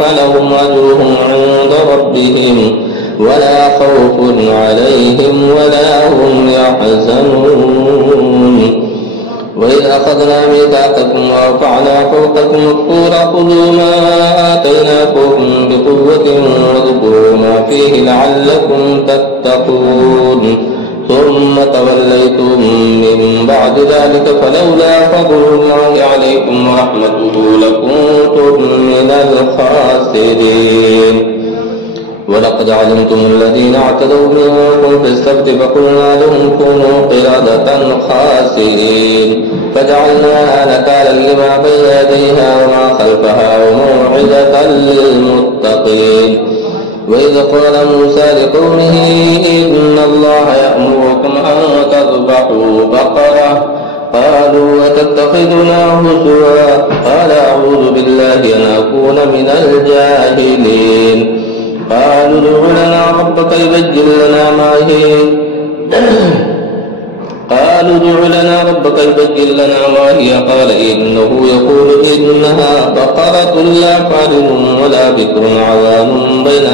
فلهم أجرهم عند ربهم ولا خوف عليهم ولا هم يحزنون. وإذ أخذنا ميثاقكم ورفعنا فوقكم الطور خذوا ما آتيناكم بقوة واذكروا ما فيه لعلكم تتقون ثم توليتم من بعد ذلك فلولا فضل الله عليكم ورحمته لكنتم من الخاسرين. ولقد علمتم الذين اعتدوا منكم في السبت فقلنا لهم كونوا قردة خاسئين فجعلناها نكالا لما بين يديها وما خلفها وموعظة للمتقين. وإذ قال موسى لقومه إن الله يأمركم أن تذبحوا بقرة قالوا أتتخذنا هزوا قال أعوذ بالله أن أكون من الجاهلين. قالوا ادع لنا ربك يبين لنا ما هي قال إنه يقول إنها بقرة لا فعل ولا بكر عوان بين